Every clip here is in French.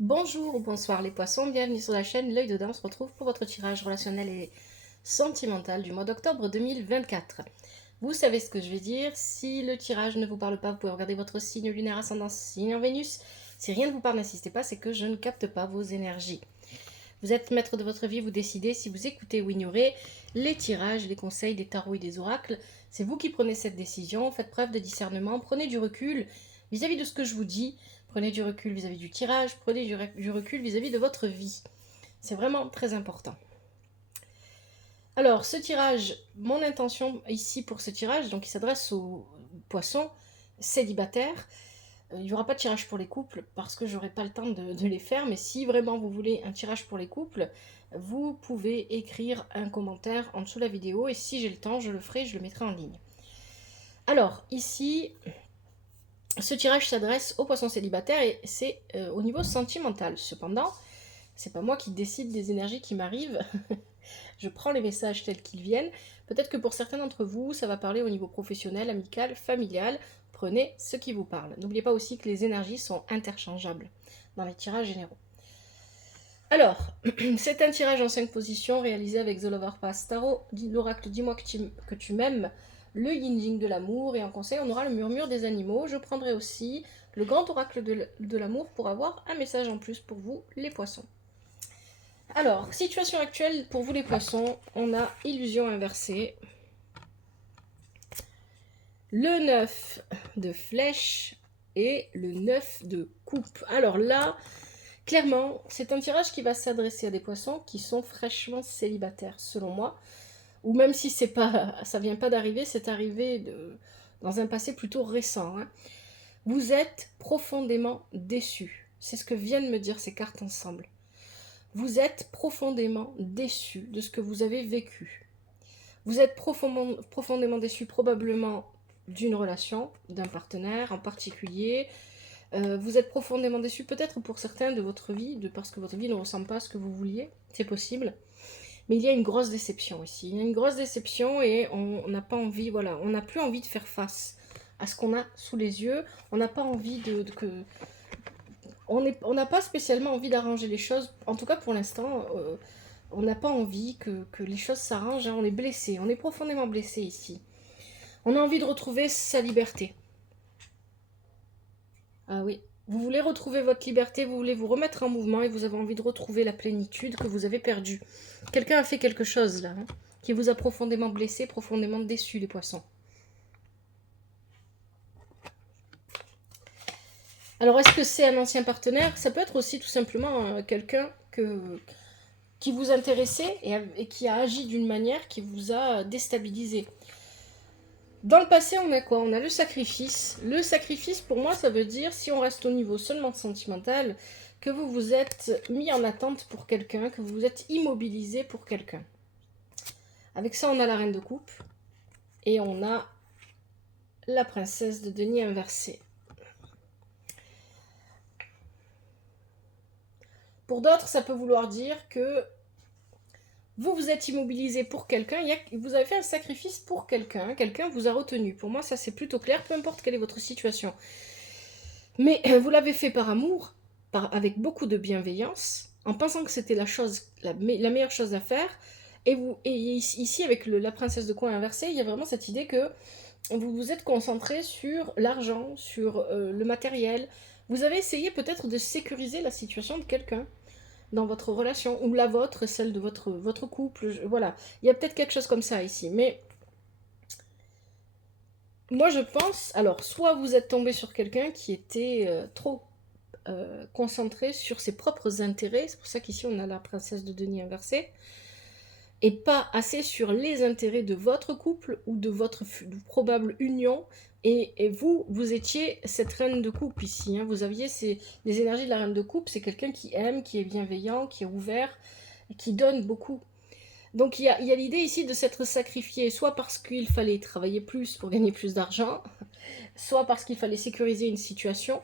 Bonjour ou bonsoir les poissons, bienvenue sur la chaîne L'œil dedans. On se retrouve pour votre tirage relationnel et sentimental du mois d'octobre 2024. Vous savez ce que je vais dire, si le tirage ne vous parle pas, vous pouvez regarder votre signe lunaire ascendant, signe en Vénus. Si rien ne vous parle, n'insistez pas, c'est que je ne capte pas vos énergies. Vous êtes maître de votre vie, vous décidez si vous écoutez ou ignorez les tirages, les conseils des tarots et des oracles. C'est vous qui prenez cette décision, faites preuve de discernement, prenez du recul vis-à-vis de ce que je vous dis, prenez du recul vis-à-vis du tirage, prenez du recul vis-à-vis de votre vie. C'est vraiment très important. Alors, ce tirage, mon intention ici pour ce tirage, donc il s'adresse aux poissons célibataires. Il n'y aura pas de tirage pour les couples parce que j'aurai pas le temps de les faire, mais si vraiment vous voulez un tirage pour les couples, vous pouvez écrire un commentaire en dessous de la vidéo et si j'ai le temps, je le ferai, je le mettrai en ligne. Alors, ici, ce tirage s'adresse aux poissons célibataires et c'est au niveau sentimental. Cependant, c'est pas moi qui décide des énergies qui m'arrivent. Je prends les messages tels qu'ils viennent. Peut-être que pour certains d'entre vous, ça va parler au niveau professionnel, amical, familial. Prenez ce qui vous parle. N'oubliez pas aussi que les énergies sont interchangeables dans les tirages généraux. Alors, c'est un tirage en 5 positions réalisé avec The Lover Pass Tarot, l'oracle Dis-moi que tu m'aimes, le yin yin de l'amour, et en conseil, on aura le murmure des animaux. Je prendrai aussi le grand oracle de l'amour pour avoir un message en plus pour vous, les poissons. Alors, situation actuelle pour vous les poissons, on a illusion inversée, le 9 de flèche et le 9 de coupe. Alors là, clairement, c'est un tirage qui va s'adresser à des poissons qui sont fraîchement célibataires, selon moi. Ou même si c'est pas, ça vient pas d'arriver, c'est arrivé dans un passé plutôt récent. Hein. Vous êtes profondément déçus. C'est ce que viennent me dire ces cartes ensemble. Vous êtes profondément déçus de ce que vous avez vécu. Vous êtes profondément déçus probablement d'une relation, d'un partenaire en particulier. Vous êtes profondément déçus peut-être pour certains de votre vie, parce que votre vie ne ressemble pas à ce que vous vouliez. C'est possible. Mais il y a une grosse déception ici. Il y a une grosse déception et on n'a pas envie, voilà, on n'a plus envie de faire face à ce qu'on a sous les yeux. On n'a pas envie on n'a pas spécialement envie d'arranger les choses. En tout cas, pour l'instant, on n'a pas envie que les choses s'arrangent. Hein. On est blessé, on est profondément blessé ici. On a envie de retrouver sa liberté. Ah oui. Vous voulez retrouver votre liberté, vous voulez vous remettre en mouvement et vous avez envie de retrouver la plénitude que vous avez perdue. Quelqu'un a fait quelque chose là, hein, qui vous a profondément blessé, profondément déçu, les poissons. Alors, est-ce que c'est un ancien partenaire? Ça peut être aussi tout simplement quelqu'un qui vous intéressait et qui a agi d'une manière qui vous a déstabilisé. Dans le passé, on a quoi? On a le sacrifice. Le sacrifice, pour moi, ça veut dire, si on reste au niveau seulement sentimental, que vous vous êtes mis en attente pour quelqu'un, que vous vous êtes immobilisé pour quelqu'un. Avec ça, on a la reine de coupe et on a la princesse de denier inversée. Pour d'autres, ça peut vouloir dire que vous vous êtes immobilisé pour quelqu'un, vous avez fait un sacrifice pour quelqu'un, quelqu'un vous a retenu. Pour moi, ça c'est plutôt clair, peu importe quelle est votre situation. Mais vous l'avez fait par amour, avec beaucoup de bienveillance, en pensant que c'était la meilleure chose à faire. Et ici, avec la princesse de coin inversée, il y a vraiment cette idée que vous vous êtes concentré sur l'argent, sur le matériel. Vous avez essayé peut-être de sécuriser la situation de quelqu'un dans votre relation, ou la vôtre, celle de votre couple, voilà. Il y a peut-être quelque chose comme ça ici, mais moi je pense, alors, soit vous êtes tombé sur quelqu'un qui était trop concentré sur ses propres intérêts, c'est pour ça qu'ici on a la princesse de denier inversée, et pas assez sur les intérêts de votre couple ou de votre probable union. Et vous étiez cette reine de coupe ici. Hein. Vous aviez les énergies de la reine de coupe. C'est quelqu'un qui aime, qui est bienveillant, qui est ouvert, qui donne beaucoup. Donc il y a l'idée ici de s'être sacrifié, soit parce qu'il fallait travailler plus pour gagner plus d'argent, soit parce qu'il fallait sécuriser une situation,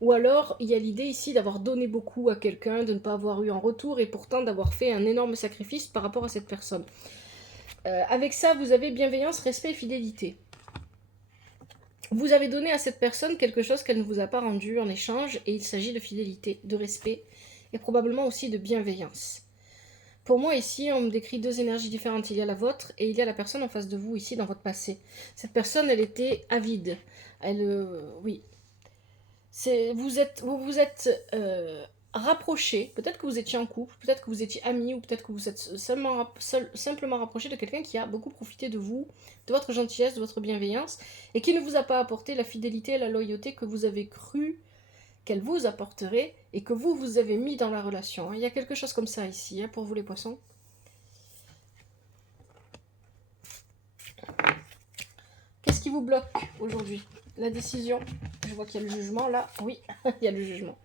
ou alors il y a l'idée ici d'avoir donné beaucoup à quelqu'un, de ne pas avoir eu en retour, et pourtant d'avoir fait un énorme sacrifice par rapport à cette personne. Avec ça, vous avez bienveillance, respect et fidélité. Vous avez donné à cette personne quelque chose qu'elle ne vous a pas rendu en échange, et il s'agit de fidélité, de respect, et probablement aussi de bienveillance. Pour moi, ici, on me décrit deux énergies différentes. Il y a la vôtre et il y a la personne en face de vous, ici, dans votre passé. Cette personne, elle était avide. Oui. Vous êtes rapproché. Peut-être que vous étiez en couple, peut-être que vous étiez amis, ou peut-être que vous êtes simplement rapproché de quelqu'un qui a beaucoup profité de vous, de votre gentillesse, de votre bienveillance, et qui ne vous a pas apporté la fidélité et la loyauté que vous avez cru qu'elle vous apporterait et que vous avez mis dans la relation. Il y a quelque chose comme ça ici, pour vous les poissons. Qu'est-ce qui vous bloque aujourd'hui? La décision. Je vois qu'il y a le jugement là. Oui, il y a le jugement.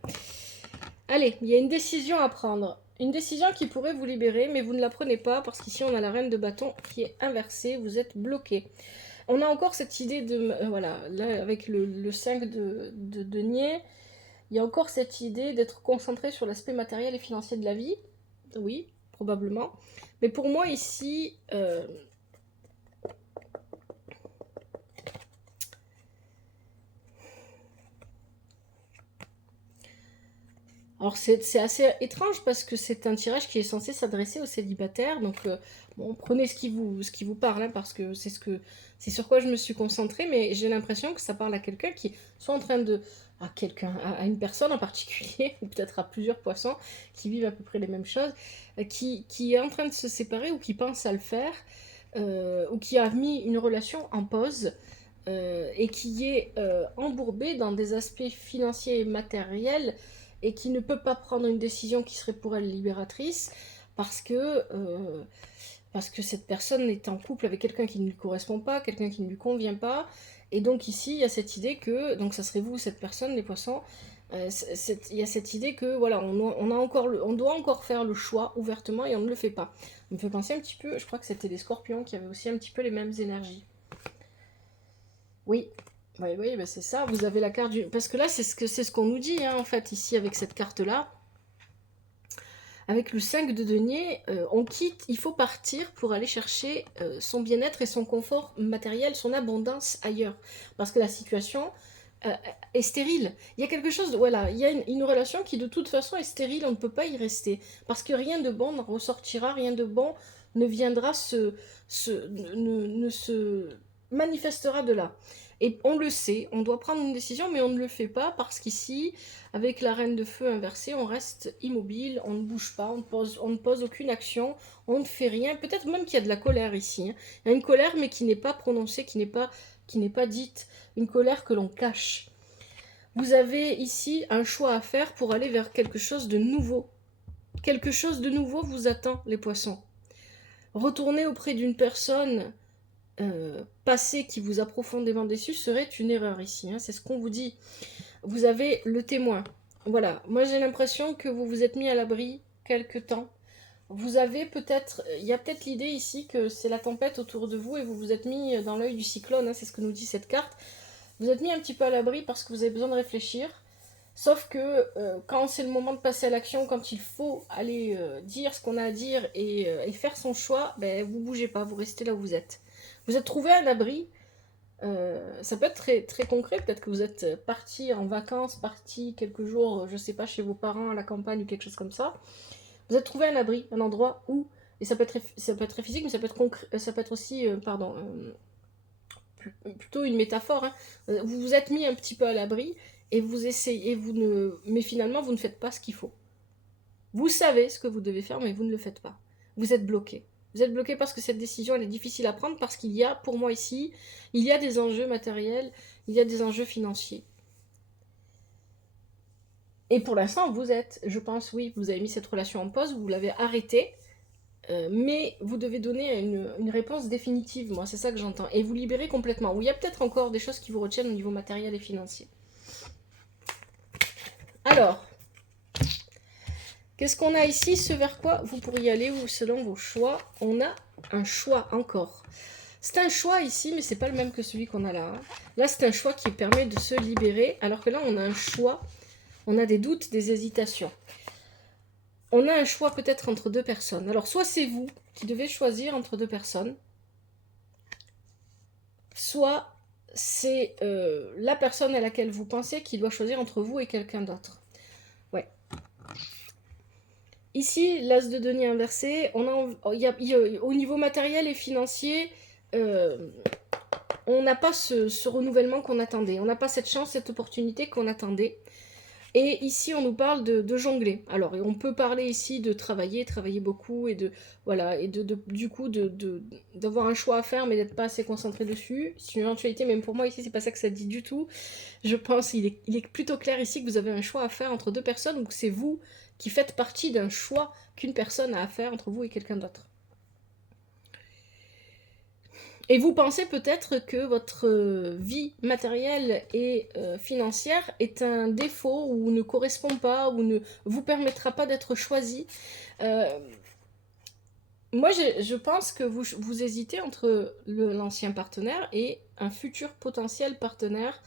Allez, il y a une décision à prendre. Une décision qui pourrait vous libérer, mais vous ne la prenez pas parce qu'ici on a la reine de bâton qui est inversée. Vous êtes bloqué. On a encore cette idée de... voilà, là avec le 5 de denier, il y a encore cette idée d'être concentré sur l'aspect matériel et financier de la vie. Oui, probablement. Mais pour moi ici... alors c'est assez étrange parce que c'est un tirage qui est censé s'adresser aux célibataires, donc bon, prenez ce qui vous parle, hein, parce que c'est sur quoi je me suis concentrée, mais j'ai l'impression que ça parle à quelqu'un qui soit en train de... à une personne en particulier, ou peut-être à plusieurs poissons qui vivent à peu près les mêmes choses, qui est en train de se séparer ou qui pense à le faire, ou qui a mis une relation en pause, et qui est embourbé dans des aspects financiers et matériels, et qui ne peut pas prendre une décision qui serait pour elle libératrice parce que cette personne est en couple avec quelqu'un qui ne lui correspond pas, quelqu'un qui ne lui convient pas, et donc ici il y a cette idée que, donc ça serait vous cette personne, les poissons, il y a cette idée que voilà, on doit encore faire le choix ouvertement et on ne le fait pas. Ça me fait penser un petit peu, je crois que c'était les scorpions qui avaient aussi un petit peu les mêmes énergies. Oui, oui, bah c'est ça, vous avez la carte du... Parce que là, c'est ce qu'on nous dit, hein, en fait, ici, avec cette carte-là. Avec le 5 de denier, on quitte, il faut partir pour aller chercher son bien-être et son confort matériel, son abondance ailleurs. Parce que la situation est stérile. Il y a quelque chose, voilà, il y a une relation qui de toute façon est stérile, on ne peut pas y rester. Parce que rien de bon ne ressortira, rien de bon ne viendra ne se manifestera de là. Et on le sait, on doit prendre une décision, mais on ne le fait pas parce qu'ici, avec la reine de feu inversée, on reste immobile, on ne bouge pas, on ne pose aucune action, on ne fait rien. Peut-être même qu'il y a de la colère ici, hein. Il y a une colère, mais qui n'est pas prononcée, qui n'est pas dite, une colère que l'on cache. Vous avez ici un choix à faire pour aller vers quelque chose de nouveau. Quelque chose de nouveau vous attend, les poissons. Retourner auprès d'une personne passée qui vous a profondément déçu serait une erreur ici, hein. C'est ce qu'on vous dit. Vous avez le témoin. Voilà, moi j'ai l'impression que vous vous êtes mis à l'abri quelque temps. Vous avez peut-être, il y a peut-être l'idée ici que c'est la tempête autour de vous et vous vous êtes mis dans l'œil du cyclone, hein, c'est ce que nous dit cette carte. Vous êtes mis un petit peu à l'abri parce que vous avez besoin de réfléchir. Sauf que quand c'est le moment de passer à l'action, quand il faut aller dire ce qu'on a à dire et faire son choix, ben, vous bougez pas, vous restez là où vous êtes. Vous êtes trouvé un abri. Ça peut être très, très concret, peut-être que vous êtes parti en vacances, parti quelques jours, je sais pas, chez vos parents à la campagne ou quelque chose comme ça. Vous êtes trouvé un abri, un endroit où, et ça peut être très physique, mais ça peut être, ça peut être aussi, plutôt une métaphore, hein. Vous vous êtes mis un petit peu à l'abri et vous essayez, mais finalement vous ne faites pas ce qu'il faut. Vous savez ce que vous devez faire, mais vous ne le faites pas. Vous êtes bloqué. Vous êtes bloqué parce que cette décision, elle est difficile à prendre, parce qu'il y a, pour moi ici, il y a des enjeux matériels, il y a des enjeux financiers. Et pour l'instant, vous êtes, je pense, oui, vous avez mis cette relation en pause, vous l'avez arrêtée, mais vous devez donner une réponse définitive, moi, c'est ça que j'entends, et vous libérer complètement. Ou il y a peut-être encore des choses qui vous retiennent au niveau matériel et financier. Alors, qu'est-ce qu'on a ici? Ce vers quoi vous pourriez aller ou selon vos choix? On a un choix encore. C'est un choix ici, mais c'est pas le même que celui qu'on a là, hein. Là, c'est un choix qui permet de se libérer, alors que là, on a un choix, on a des doutes, des hésitations. On a un choix peut-être entre deux personnes. Alors, soit c'est vous qui devez choisir entre deux personnes, soit c'est la personne à laquelle vous pensez qui doit choisir entre vous et quelqu'un d'autre. Ouais. Ici, l'as de denier inversé, au niveau matériel et financier, on n'a pas ce renouvellement qu'on attendait. On n'a pas cette chance, cette opportunité qu'on attendait. Et ici, on nous parle de jongler. Alors, on peut parler ici de travailler beaucoup, et de voilà, et du coup d'avoir un choix à faire, mais d'être pas assez concentré dessus. C'est une éventualité, même pour moi ici, c'est pas ça que ça dit du tout. Je pense il est plutôt clair ici que vous avez un choix à faire entre deux personnes, ou que c'est vous qui faites partie d'un choix qu'une personne a à faire entre vous et quelqu'un d'autre. Et vous pensez peut-être que votre vie matérielle et financière est un défaut, ou ne correspond pas, ou ne vous permettra pas d'être choisi. Euh, Moi, je pense que vous hésitez entre l'ancien partenaire et un futur potentiel partenaire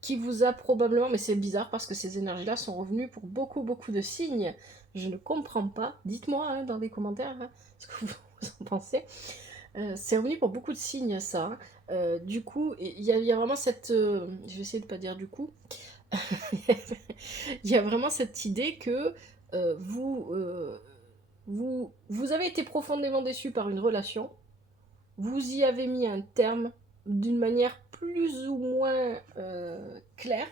qui vous a probablement... Mais c'est bizarre parce que ces énergies-là sont revenues pour beaucoup de signes. Je ne comprends pas. Dites-moi hein, dans les commentaires hein, ce que vous en pensez. C'est revenu pour beaucoup de signes, ça. Hein. Du coup, il y a vraiment cette... je vais essayer de ne pas dire du coup. Il y a vraiment cette idée que vous avez été profondément déçu par une relation. Vous y avez mis un terme d'une manière plus ou moins claire.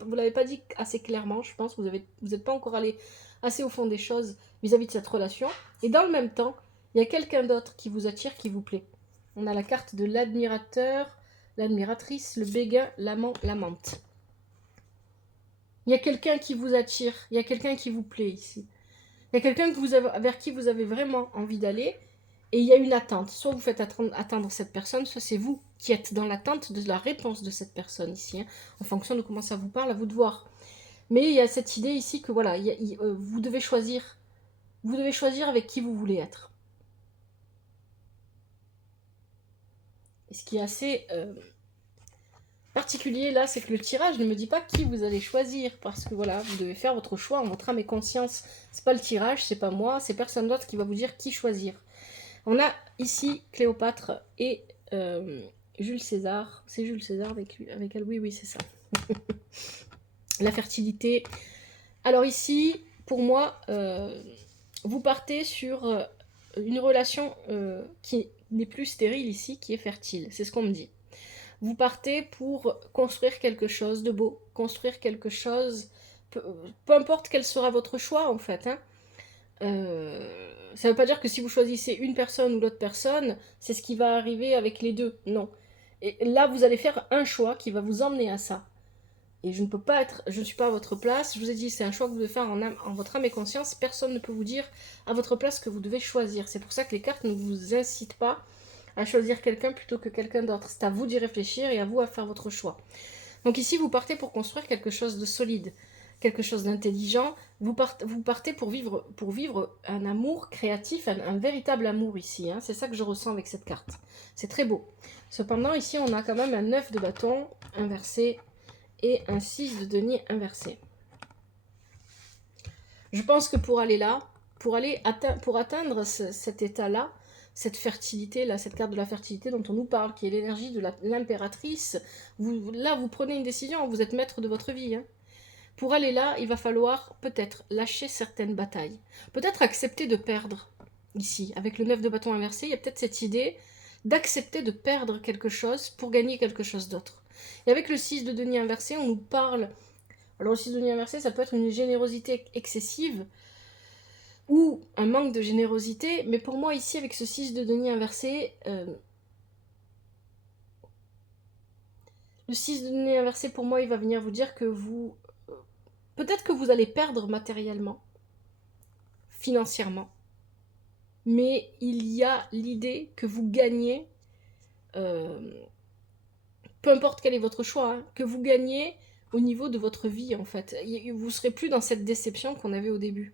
Vous l'avez pas dit assez clairement, je pense. Vous n'êtes pas encore allé assez au fond des choses vis-à-vis de cette relation. Et dans le même temps, il y a quelqu'un d'autre qui vous attire, qui vous plaît. On a la carte de l'admirateur, l'admiratrice, le béguin, l'amant, l'amante. Il y a quelqu'un qui vous attire, il y a quelqu'un qui vous plaît ici. Il y a quelqu'un vers qui vous avez vraiment envie d'aller, et il y a une attente. Soit vous faites attendre cette personne, soit c'est vous qui êtes dans l'attente de la réponse de cette personne ici. Hein. En fonction de comment ça vous parle, à vous de voir. Mais il y a cette idée ici que voilà, vous devez choisir. Vous devez choisir avec qui vous voulez être. Et ce qui est assez particulier là, c'est que le tirage ne me dit pas qui vous allez choisir, parce que voilà, vous devez faire votre choix en votre âme et conscience. C'est pas le tirage, c'est pas moi, c'est personne d'autre qui va vous dire qui choisir. On a ici Cléopâtre et Jules César. C'est Jules César avec elle, oui, c'est ça. La fertilité. Alors ici, pour moi, vous partez sur une relation qui n'est plus stérile ici, qui est fertile. C'est ce qu'on me dit. Vous partez pour construire quelque chose de beau, construire quelque chose, peu importe quel sera votre choix en fait. Hein. Ça ne veut pas dire que si vous choisissez une personne ou l'autre personne, c'est ce qui va arriver avec les deux. Non. Et là, vous allez faire un choix qui va vous emmener à ça. Et je ne suis pas à votre place. Je vous ai dit, c'est un choix que vous devez faire en votre âme et conscience. Personne ne peut vous dire à votre place que vous devez choisir. C'est pour ça que les cartes ne vous incitent pas à choisir quelqu'un plutôt que quelqu'un d'autre. C'est à vous d'y réfléchir et à vous à faire votre choix. Donc ici, vous partez pour construire quelque chose de solide, quelque chose d'intelligent. Vous partez pour vivre un amour créatif, un véritable amour ici. Hein. C'est ça que je ressens avec cette carte. C'est très beau. Cependant, ici, on a quand même un 9 de bâton inversé et un 6 de denier inversé. Je pense que pour aller là, pour atteindre cet état-là, cette fertilité, là, cette carte de la fertilité dont on nous parle, qui est l'énergie de l'impératrice, là, vous prenez une décision, vous êtes maître de votre vie. Hein. Pour aller là, il va falloir peut-être lâcher certaines batailles. Peut-être accepter de perdre. Ici, avec le 9 de bâton inversé, il y a peut-être cette idée d'accepter de perdre quelque chose pour gagner quelque chose d'autre. Et avec le 6 de denier inversé, on nous parle... Alors le 6 de denier inversé, ça peut être une générosité excessive, ou un manque de générosité, mais pour moi ici avec ce 6 de denier inversé, le 6 de denier inversé pour moi il va venir vous dire que vous, peut-être que vous allez perdre matériellement, financièrement, mais il y a l'idée que vous gagnez, peu importe quel est votre choix, hein, que vous gagnez au niveau de votre vie en fait, vous serez plus dans cette déception qu'on avait au début.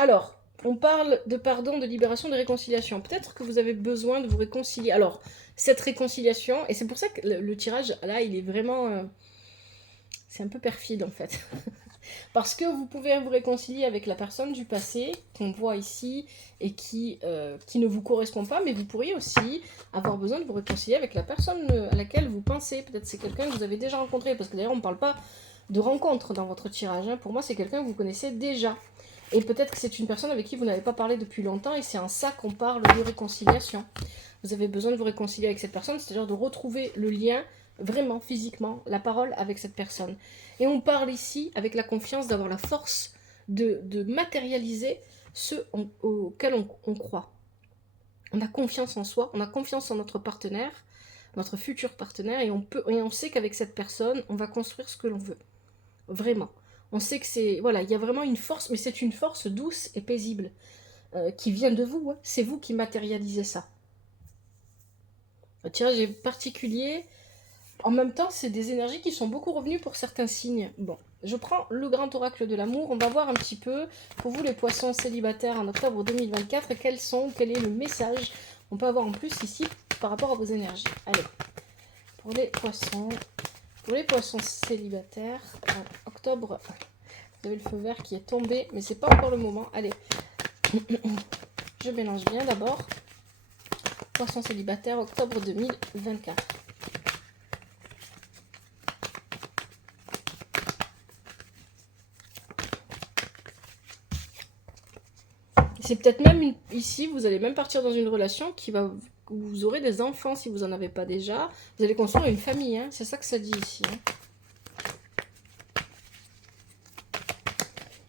Alors, on parle de pardon, de libération, de réconciliation. Peut-être que vous avez besoin de vous réconcilier. Alors, cette réconciliation, et c'est pour ça que le tirage, là, il est vraiment... c'est un peu perfide, en fait. Parce que vous pouvez vous réconcilier avec la personne du passé, qu'on voit ici, et qui ne vous correspond pas, mais vous pourriez aussi avoir besoin de vous réconcilier avec la personne à laquelle vous pensez. Peut-être c'est quelqu'un que vous avez déjà rencontré, parce que d'ailleurs on ne parle pas de rencontre dans votre tirage. Hein. Pour moi, c'est quelqu'un que vous connaissez déjà. Et peut-être que c'est une personne avec qui vous n'avez pas parlé depuis longtemps, et c'est en ça qu'on parle de réconciliation. Vous avez besoin de vous réconcilier avec cette personne, c'est-à-dire de retrouver le lien, vraiment, physiquement, la parole avec cette personne. Et on parle ici, avec la confiance, d'avoir la force de matérialiser ce auquel on croit. On a confiance en soi, on a confiance en notre partenaire, notre futur partenaire, et on sait qu'avec cette personne, on va construire ce que l'on veut. Vraiment. On sait que c'est... Voilà, il y a vraiment une force, mais c'est une force douce et paisible, qui vient de vous. Hein. C'est vous qui matérialisez ça. Le tirage est particulier. En même temps, c'est des énergies qui sont beaucoup revenues pour certains signes. Bon, je prends le grand oracle de l'amour. On va voir un petit peu, pour vous les poissons célibataires en octobre 2024, quel est le message on peut avoir en plus ici par rapport à vos énergies. Allez, pour les poissons célibataires, en octobre, vous avez le feu vert qui est tombé, mais c'est pas encore le moment. Allez, je mélange bien d'abord. Poissons célibataires, octobre 2024. C'est peut-être même ici, vous allez même partir dans une relation où vous aurez des enfants si vous n'en avez pas déjà. Vous allez construire une famille, hein, c'est ça que ça dit ici. Hein.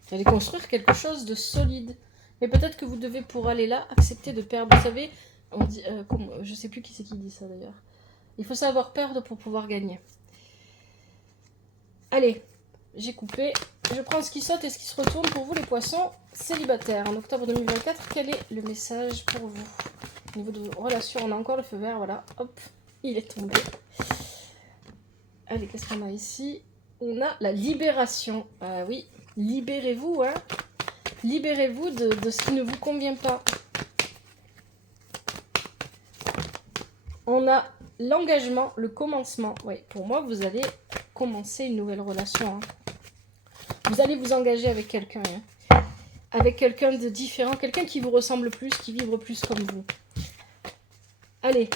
Vous allez construire quelque chose de solide. Mais peut-être que vous devez, pour aller là, accepter de perdre. Vous savez, on dit, je ne sais plus qui c'est qui dit ça d'ailleurs. Il faut savoir perdre pour pouvoir gagner. Allez, j'ai coupé. Je prends ce qui saute et ce qui se retourne pour vous les poissons célibataires. En octobre 2024, quel est le message pour vous? Au niveau de vos relations, on a encore le feu vert, voilà. Hop, il est tombé. Allez, qu'est-ce qu'on a ici? On a la libération. Oui, libérez-vous, hein. Libérez-vous de ce qui ne vous convient pas. On a l'engagement, le commencement. Oui, pour moi, vous allez commencer une nouvelle relation. Hein. Vous allez vous engager avec quelqu'un. Hein. Avec quelqu'un de différent, quelqu'un qui vous ressemble plus, qui vibre plus comme vous. Allez,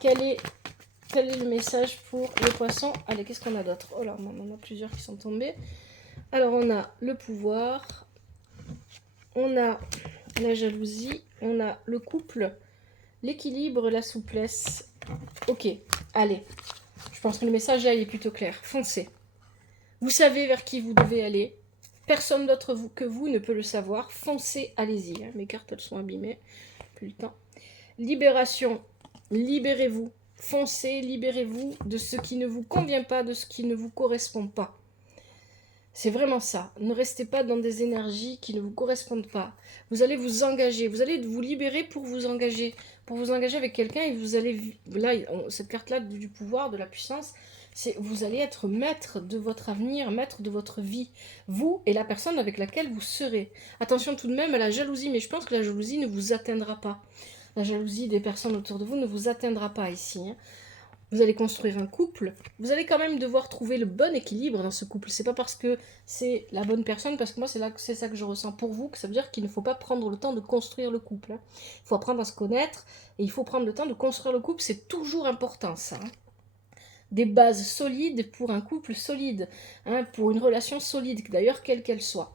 quel est le message pour les poissons? Allez, qu'est-ce qu'on a d'autre? Oh là, on en a plusieurs qui sont tombés. Alors, on a le pouvoir, on a la jalousie, on a le couple, l'équilibre, la souplesse. Ok, allez. Je pense que le message là, il est plutôt clair. Foncez. Vous savez vers qui vous devez aller. Personne d'autre que vous ne peut le savoir. Foncez, allez-y. Hein. Mes cartes, elles sont abîmées. Plus le temps. Libération. Libérez-vous. Foncez, libérez-vous de ce qui ne vous convient pas, de ce qui ne vous correspond pas. C'est vraiment ça. Ne restez pas dans des énergies qui ne vous correspondent pas. Vous allez vous engager. Vous allez vous libérer pour vous engager. Pour vous engager avec quelqu'un et vous allez... Là, cette carte-là du pouvoir, de la puissance, vous allez être maître de votre avenir, maître de votre vie. Vous et la personne avec laquelle vous serez. Attention tout de même à la jalousie, mais je pense que la jalousie ne vous atteindra pas. La jalousie des personnes autour de vous ne vous atteindra pas ici. Hein. Vous allez construire un couple, vous allez quand même devoir trouver le bon équilibre dans ce couple. C'est pas parce que c'est la bonne personne, parce que moi c'est ça que je ressens pour vous, que ça veut dire qu'il ne faut pas prendre le temps de construire le couple. Hein. Il faut apprendre à se connaître, et il faut prendre le temps de construire le couple, c'est toujours important ça. Hein. Des bases solides pour un couple solide, hein, pour une relation solide, d'ailleurs quelle qu'elle soit.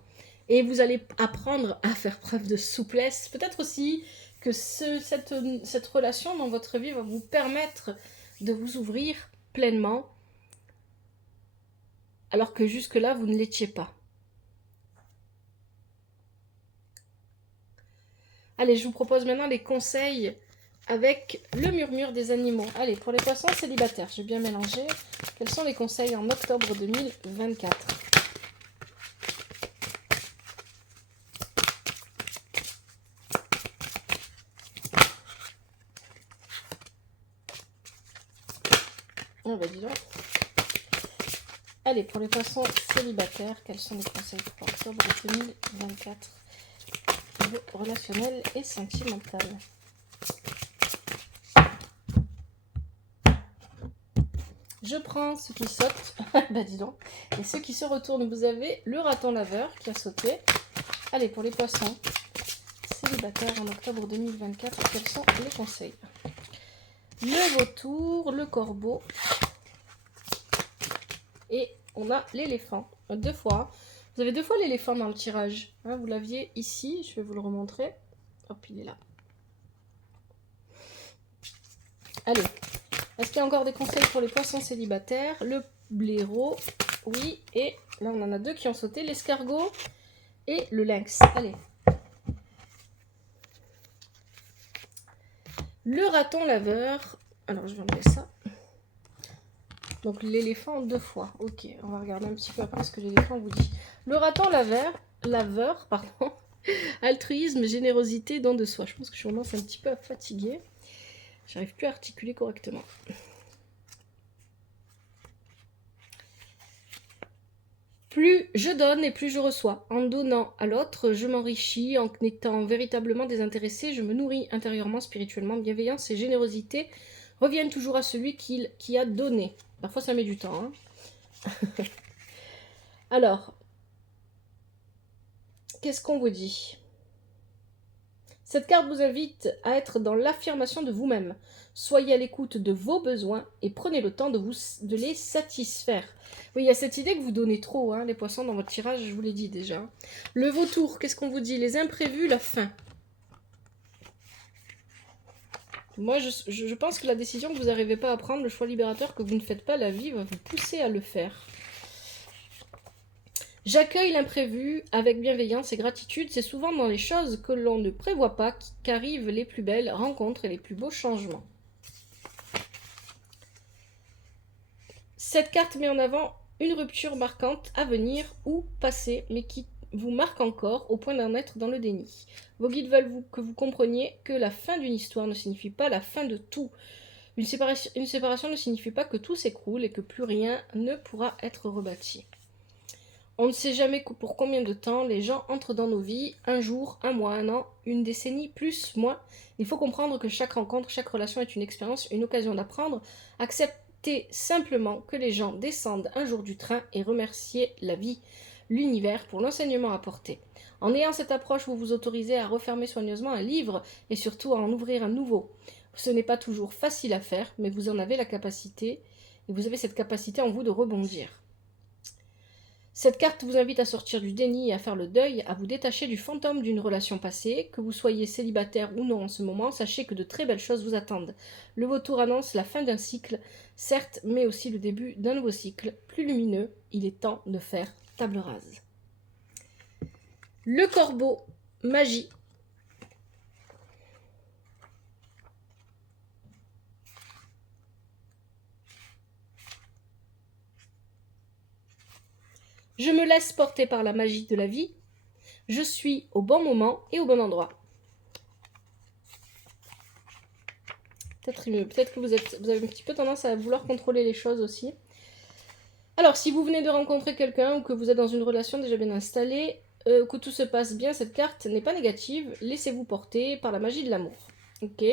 Et vous allez apprendre à faire preuve de souplesse, peut-être aussi que cette relation dans votre vie va vous permettre de vous ouvrir pleinement, alors que jusque-là, vous ne l'étiez pas. Allez, je vous propose maintenant les conseils avec le murmure des animaux. Allez, pour les poissons célibataires, j'ai bien mélangé. Quels sont les conseils en octobre 2024 ? Oh bah dis donc. Allez, pour les poissons célibataires, quels sont les conseils pour octobre 2024 au niveau relationnel et sentimental? Je prends ce qui saute, bah dis donc, et ceux qui se retournent. Vous avez le raton laveur qui a sauté. Allez, pour les poissons célibataires en octobre 2024, quels sont les conseils? Le vautour, le corbeau, et on a l'éléphant. 2 fois. Vous avez 2 fois l'éléphant dans le tirage. Hein, vous l'aviez ici, je vais vous le remontrer. Hop, il est là. Allez, est-ce qu'il y a encore des conseils pour les poissons célibataires? Le blaireau, oui, et là on en a 2 qui ont sauté, l'escargot et le lynx. Allez. Le raton laveur, alors je vais enlever ça. Donc l'éléphant 2 fois, ok, on va regarder un petit peu après ce que l'éléphant vous dit. Le raton laveur, pardon, altruisme, générosité, don de soi. Je pense que je commence un petit peu à fatiguer. J'arrive plus à articuler correctement. Plus je donne et plus je reçois. En donnant à l'autre, je m'enrichis. En étant véritablement désintéressé, je me nourris intérieurement, spirituellement. Bienveillance et générosité reviennent toujours à celui qui a donné. Parfois, ça met du temps. Hein. Alors, qu'est-ce qu'on vous dit? Cette carte vous invite à être dans l'affirmation de vous-même. Soyez à l'écoute de vos besoins et prenez le temps de les satisfaire. Oui, il y a cette idée que vous donnez trop, hein, les poissons, dans votre tirage, je vous l'ai dit déjà. Le vautour, qu'est-ce qu'on vous dit? Les imprévus, la faim. Moi, je pense que la décision que vous n'arrivez pas à prendre, le choix libérateur que vous ne faites pas, la vie va vous pousser à le faire. J'accueille l'imprévu avec bienveillance et gratitude. C'est souvent dans les choses que l'on ne prévoit pas qu'arrivent les plus belles rencontres et les plus beaux changements. Cette carte met en avant une rupture marquante à venir ou passée, mais qui vous marque encore au point d'en être dans le déni. Vos guides veulent que vous compreniez que la fin d'une histoire ne signifie pas la fin de tout. Une séparation ne signifie pas que tout s'écroule et que plus rien ne pourra être rebâti. On ne sait jamais pour combien de temps les gens entrent dans nos vies, un jour, un mois, un an, une décennie, plus, moins. Il faut comprendre que chaque rencontre, chaque relation est une expérience, une occasion d'apprendre. Acceptez simplement que les gens descendent un jour du train et remerciez la vie, l'univers pour l'enseignement apporté. En ayant cette approche, vous vous autorisez à refermer soigneusement un livre et surtout à en ouvrir un nouveau. Ce n'est pas toujours facile à faire, mais vous en avez la capacité, et vous avez cette capacité en vous de rebondir. Cette carte vous invite à sortir du déni et à faire le deuil, à vous détacher du fantôme d'une relation passée. Que vous soyez célibataire ou non en ce moment, sachez que de très belles choses vous attendent. Le vautour annonce la fin d'un cycle, certes, mais aussi le début d'un nouveau cycle, plus lumineux. Il est temps de faire table rase. Le corbeau, magie. Je me laisse porter par la magie de la vie. Je suis au bon moment et au bon endroit. Peut-être que vous avez un petit peu tendance à vouloir contrôler les choses aussi. Alors, si vous venez de rencontrer quelqu'un ou que vous êtes dans une relation déjà bien installée, que tout se passe bien, cette carte n'est pas négative. Laissez-vous porter par la magie de l'amour. Ok.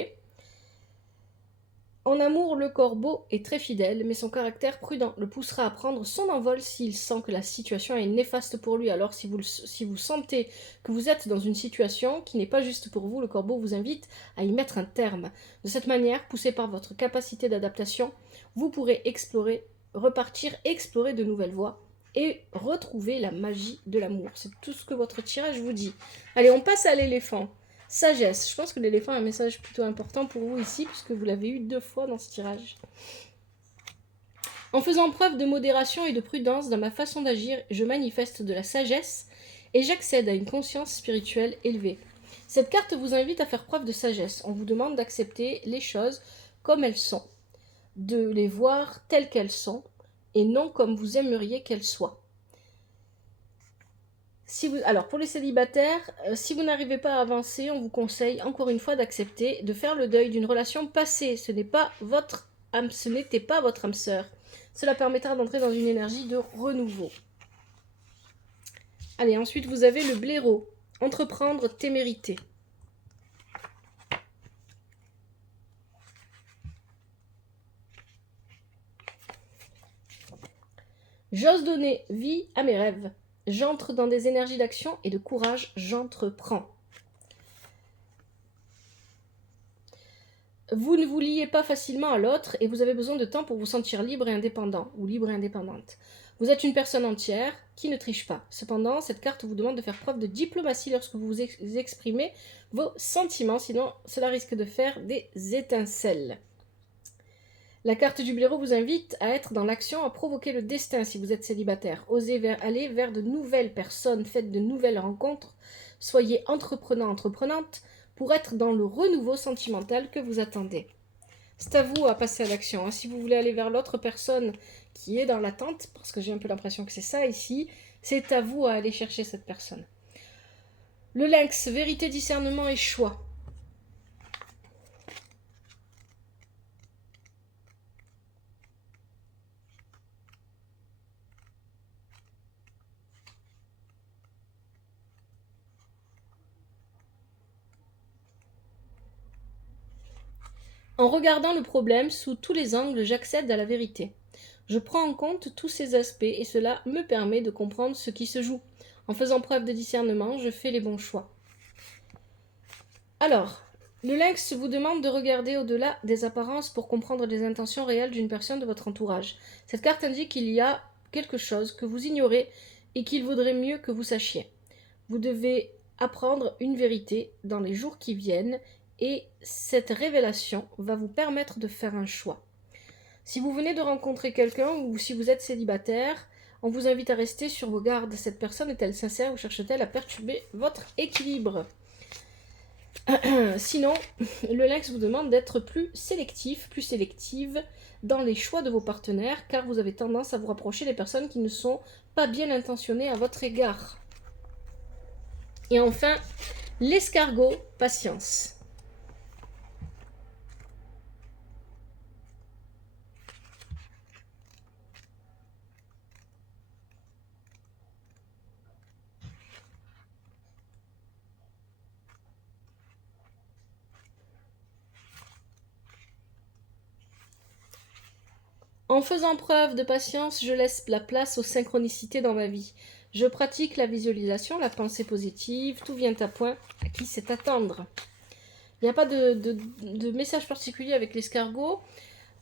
En amour, le corbeau est très fidèle, mais son caractère prudent le poussera à prendre son envol s'il sent que la situation est néfaste pour lui. Alors si vous sentez que vous êtes dans une situation qui n'est pas juste pour vous, le corbeau vous invite à y mettre un terme. De cette manière, poussé par votre capacité d'adaptation, vous pourrez explorer de nouvelles voies et retrouver la magie de l'amour. C'est tout ce que votre tirage vous dit. Allez, on passe à l'éléphant. Sagesse. Je pense que l'éléphant a un message plutôt important pour vous ici, puisque vous l'avez eu 2 fois dans ce tirage. En faisant preuve de modération et de prudence dans ma façon d'agir, je manifeste de la sagesse et j'accède à une conscience spirituelle élevée. Cette carte vous invite à faire preuve de sagesse. On vous demande d'accepter les choses comme elles sont, de les voir telles qu'elles sont, et non comme vous aimeriez qu'elles soient. Alors, pour les célibataires, si vous n'arrivez pas à avancer, on vous conseille encore une fois d'accepter de faire le deuil d'une relation passée. Ce n'était pas votre âme sœur. Cela permettra d'entrer dans une énergie de renouveau. Allez, ensuite vous avez le blaireau. Entreprendre, témérité. J'ose donner vie à mes rêves. J'entre dans des énergies d'action et de courage, j'entreprends. Vous ne vous liez pas facilement à l'autre et vous avez besoin de temps pour vous sentir libre et indépendant ou libre et indépendante. Vous êtes une personne entière qui ne triche pas. Cependant, cette carte vous demande de faire preuve de diplomatie lorsque vous exprimez vos sentiments, sinon cela risque de faire des étincelles. La carte du blaireau vous invite à être dans l'action, à provoquer le destin si vous êtes célibataire. Osez aller vers de nouvelles personnes, faites de nouvelles rencontres, soyez entreprenant, entreprenante pour être dans le renouveau sentimental que vous attendez. C'est à vous à passer à l'action. Si vous voulez aller vers l'autre personne qui est dans l'attente, parce que j'ai un peu l'impression que c'est ça ici, c'est à vous à aller chercher cette personne. Le lynx, vérité, discernement et choix. En regardant le problème sous tous les angles, j'accède à la vérité. Je prends en compte tous ces aspects et cela me permet de comprendre ce qui se joue. En faisant preuve de discernement, je fais les bons choix. Alors, le lynx vous demande de regarder au-delà des apparences pour comprendre les intentions réelles d'une personne de votre entourage. Cette carte indique qu'il y a quelque chose que vous ignorez et qu'il vaudrait mieux que vous sachiez. Vous devez apprendre une vérité dans les jours qui viennent et cette révélation va vous permettre de faire un choix. Si vous venez de rencontrer quelqu'un ou si vous êtes célibataire, on vous invite à rester sur vos gardes. Cette personne est-elle sincère ou cherche-t-elle à perturber votre équilibre? Sinon, le lynx vous demande d'être plus sélectif, plus sélective dans les choix de vos partenaires car vous avez tendance à vous rapprocher des personnes qui ne sont pas bien intentionnées à votre égard. Et enfin, l'escargot, patience. En faisant preuve de patience, je laisse la place aux synchronicités dans ma vie. Je pratique la visualisation, la pensée positive, tout vient à point. À qui c'est attendre? Il n'y a pas de message particulier avec l'escargot.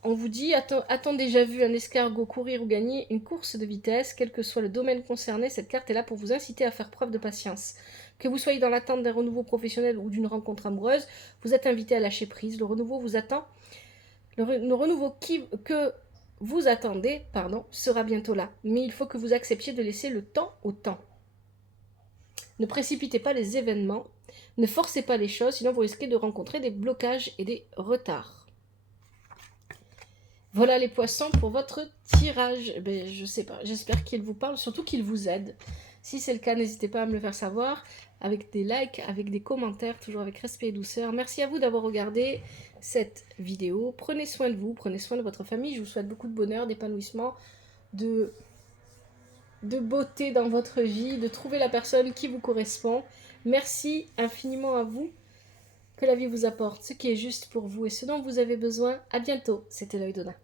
On vous dit, a-t-on déjà vu un escargot courir ou gagner une course de vitesse? Quel que soit le domaine concerné, cette carte est là pour vous inciter à faire preuve de patience. Que vous soyez dans l'attente d'un renouveau professionnel ou d'une rencontre amoureuse, vous êtes invité à lâcher prise. Le renouveau vous attend. Le renouveau que vous attendez, sera bientôt là. Mais il faut que vous acceptiez de laisser le temps au temps. Ne précipitez pas les événements, ne forcez pas les choses, sinon vous risquez de rencontrer des blocages et des retards. Voilà les poissons pour votre tirage. Je sais pas, j'espère qu'il vous parle, surtout qu'il vous aide. Si c'est le cas, n'hésitez pas à me le faire savoir, avec des likes, avec des commentaires, toujours avec respect et douceur. Merci à vous d'avoir regardé cette vidéo. Prenez soin de vous, prenez soin de votre famille. Je vous souhaite beaucoup de bonheur, d'épanouissement, de beauté dans votre vie, de trouver la personne qui vous correspond. Merci infiniment à vous. Que la vie vous apporte ce qui est juste pour vous et ce dont vous avez besoin. À bientôt. C'était l'œil d'Odin.